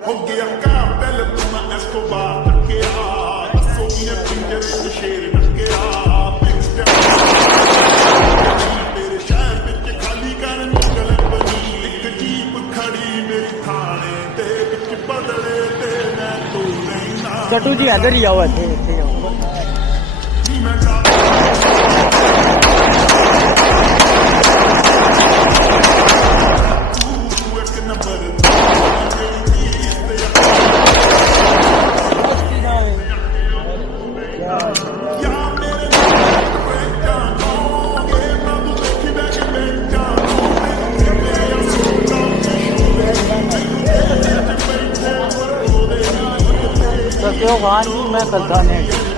ਹੋ ਗਿਆ ਕਾਤਲ ਤੂੰ ਨਾ ਐਸਕੋਬਾਰ ਟੱਕਿਆ ਦੱਸੋ ਕਿਨੇ ਪਿੰਜਰੇ ਚ ਸ਼ੇਰ ਟੱਕਿਆ ਤੇਰੇ ਸ਼ਹਿਰ ਵਿੱਚ ਖਾਲੀ ਕਰਨ ਨਿਕਲ ਬਣੀ ਇੱਕ ਜੀਪ ਖੜੀ ਮੇਰੀ ਥਾਣੇ ਤੇ ਵਿੱਚ ਬਦਲੇ ਤੇ ਮੈਂ ਤੂੰ ਲੈਣਾ ਚੱਟੂ ਜੀ ਇੱਧਰ ਹੀ ਆਓ ਇੱਥੇ ਇੱਥੇ ਆਓ ਮੈਂ ਦੱਸਿਓ ਖਾਨ ਜੀ ਮੈਂ ਕਰਦਾ ਨਹੀਂ